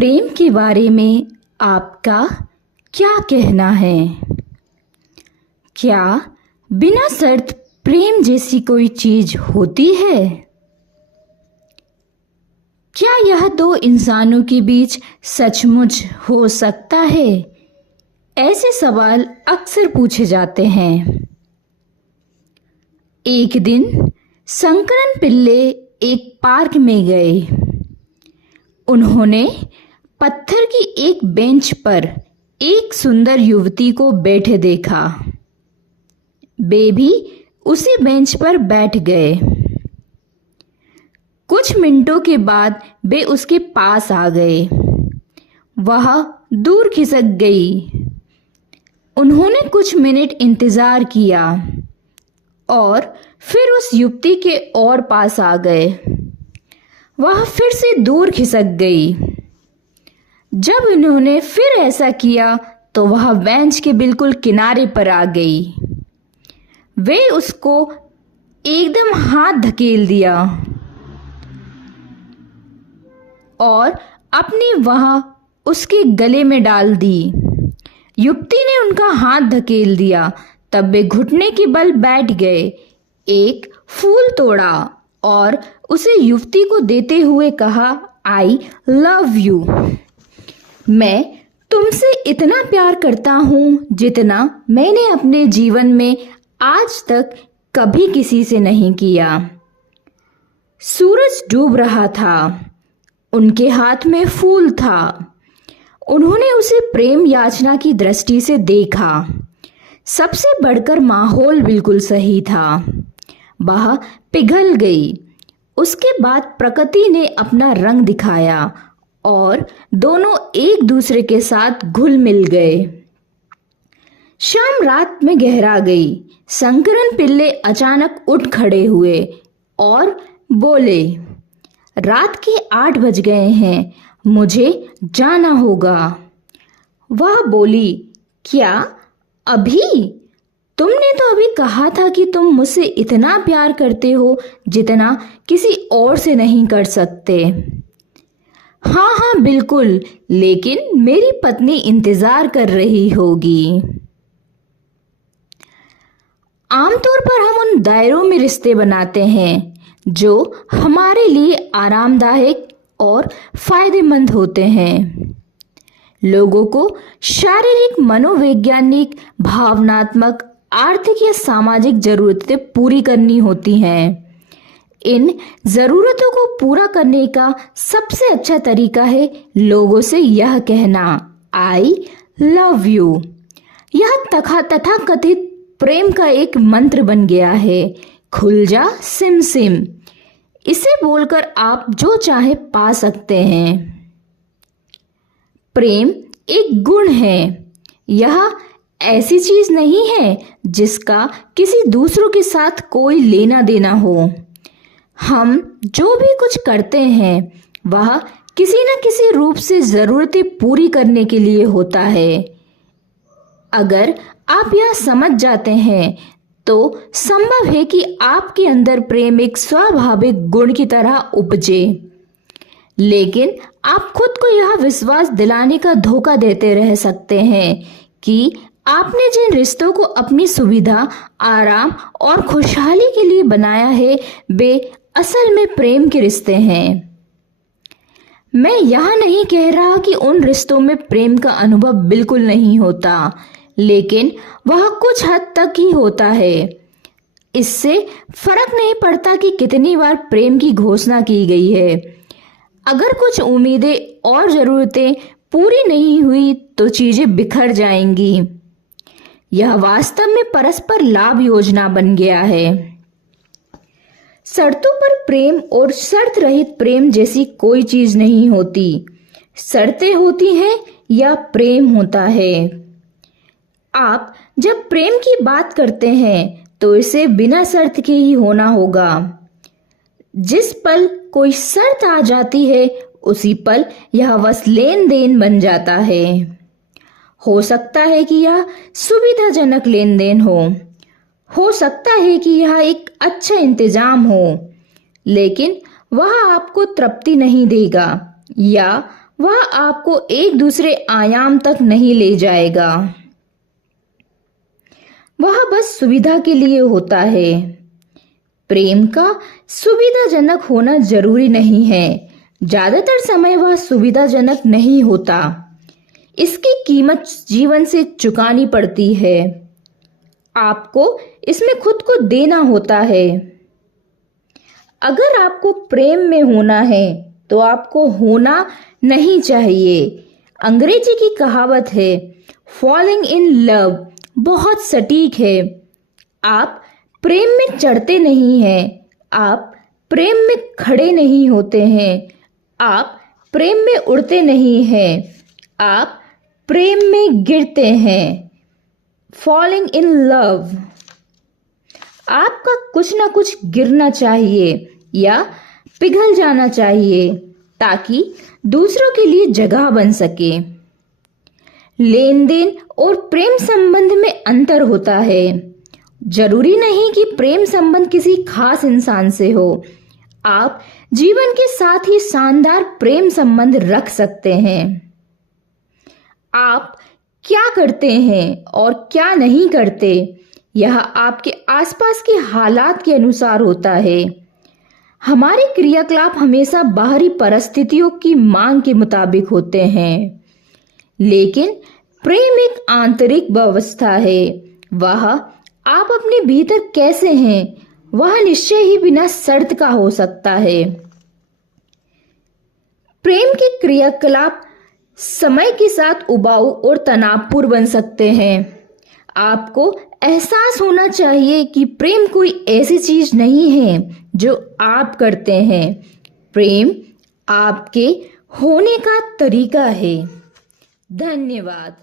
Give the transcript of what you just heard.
प्रेम के बारे में आपका क्या कहना है? क्या बिना शर्त प्रेम जैसी कोई चीज होती है? क्या यह दो इंसानों के बीच सचमुच हो सकता है? ऐसे सवाल अक्सर पूछे जाते हैं। एक दिन शंकरन पिल्ले एक पार्क में गए। उन्होंने पत्थर की एक बेंच पर एक सुंदर युवती को बैठे देखा। वे भी उसी बेंच पर बैठ गए। कुछ मिनटों के बाद वे उसके पास आ गए। वह दूर खिसक गई। उन्होंने कुछ मिनट इंतजार किया और फिर उस युवती के और पास आ गए। वह फिर से दूर खिसक गई। जब उन्होंने फिर ऐसा किया तो वह बेंच के बिल्कुल किनारे पर आ गई। वे उसको एकदम हाथ धकेल दिया और अपनी वह उसके गले में डाल दी। युवती ने उनका हाथ धकेल दिया। तब वे घुटने के बल बैठ गए, एक फूल तोड़ा और उसे युवती को देते हुए कहा, आई लव यू। मैं तुमसे इतना प्यार करता हूँ जितना मैंने अपने जीवन में आज तक कभी किसी से नहीं किया। सूरज डूब रहा था। उनके हाथ में फूल था। उन्होंने उसे प्रेम याचना की दृष्टि से देखा। सबसे बढ़कर माहौल बिल्कुल सही था। वह पिघल गई। उसके बाद प्रकृति ने अपना रंग दिखाया और दोनों एक दूसरे के साथ घुल मिल गए। शाम रात में गहरा गई। शंकरन पिल्ले अचानक उठ खड़े हुए और बोले, रात के 8 बज गए हैं, मुझे जाना होगा। वह बोली, क्या अभी? तुमने तो अभी कहा था कि तुम मुझसे इतना प्यार करते हो जितना किसी और से नहीं कर सकते। हाँ हाँ बिल्कुल, लेकिन मेरी पत्नी इंतजार कर रही होगी। आमतौर पर हम उन दायरों में रिश्ते बनाते हैं जो हमारे लिए आरामदायक और फायदेमंद होते हैं। लोगों को शारीरिक, मनोवैज्ञानिक, भावनात्मक, आर्थिक या सामाजिक जरूरतें पूरी करनी होती हैं। इन ज़रूरतों को पूरा करने का सबसे अच्छा तरीका है लोगों से यह कहना, आई लव यू। यह तथाकथित प्रेम का एक मंत्र बन गया है। खुल जा सिम सिम। इसे बोलकर आप जो चाहे पा सकते हैं। प्रेम एक गुण है। यह ऐसी चीज नहीं है जिसका किसी दूसरों के साथ कोई लेना देना हो। हम जो भी कुछ करते हैं वह किसी न किसी रूप से जरूरतें पूरी करने के लिए होता है। अगर आप यह समझ जाते हैं तो संभव है कि आपके अंदर प्रेम एक स्वाभाविक गुण की तरह उपजे। लेकिन आप खुद को यह विश्वास दिलाने का धोखा देते रह सकते हैं कि आपने जिन रिश्तों को अपनी सुविधा, आराम और खुशहाली के लिए बनाया है वे असल में प्रेम के रिश्ते हैं। मैं यह नहीं कह रहा कि उन रिश्तों में प्रेम का अनुभव बिल्कुल नहीं होता, लेकिन वह कुछ हद तक ही होता है। इससे फर्क नहीं पड़ता कि कितनी बार प्रेम की घोषणा की गई है। अगर कुछ उम्मीदें और जरूरतें पूरी नहीं हुई तो चीजें बिखर जाएंगी। यह वास्तव में परस्पर लाभ योजना बन गया है। शर्तों पर प्रेम और शर्त रहित प्रेम जैसी कोई चीज नहीं होती। शर्तें होती हैं या प्रेम होता है। आप जब प्रेम की बात करते हैं तो इसे बिना शर्त के ही होना होगा। जिस पल कोई शर्त आ जाती है उसी पल यह बस लेन देन बन जाता है। हो सकता है कि यह सुविधाजनक लेन देन हो सकता है कि यह एक अच्छा इंतजाम हो, लेकिन वह आपको तृप्ति नहीं देगा या वह आपको एक दूसरे आयाम तक नहीं ले जाएगा। वह बस सुविधा के लिए होता है। प्रेम का सुविधाजनक होना जरूरी नहीं है। ज्यादातर समय वह सुविधाजनक नहीं होता। इसकी कीमत जीवन से चुकानी पड़ती है। आपको इसमें खुद को देना होता है। अगर आपको प्रेम में होना है तो आपको होना नहीं चाहिए। अंग्रेजी की कहावत है, फॉलिंग इन लव, बहुत सटीक है। आप प्रेम में चढ़ते नहीं हैं, आप प्रेम में खड़े नहीं होते हैं, आप प्रेम में उड़ते नहीं हैं, आप प्रेम में गिरते हैं। Falling in love. आपका कुछ ना कुछ गिरना चाहिए या पिघल जाना चाहिए ताकि दूसरों के लिए जगह बन सके। लेन देन और प्रेम संबंध में अंतर होता है। जरूरी नहीं कि प्रेम संबंध किसी खास इंसान से हो। आप जीवन के साथ ही शानदार प्रेम संबंध रख सकते हैं। आप क्या करते हैं और क्या नहीं करते, यह आपके आसपास के हालात के अनुसार होता है। हमारे क्रियाकलाप हमेशा बाहरी परिस्थितियों की मांग के मुताबिक होते हैं, लेकिन प्रेम एक आंतरिक व्यवस्था है। वह आप अपने भीतर कैसे हैं, वह निश्चय ही बिना शर्त का हो सकता है। प्रेम के क्रियाकलाप समय के साथ उबाऊ और तनावपूर्ण बन सकते हैं। आपको एहसास होना चाहिए कि प्रेम कोई ऐसी चीज नहीं है जो आप करते हैं। प्रेम आपके होने का तरीका है। धन्यवाद।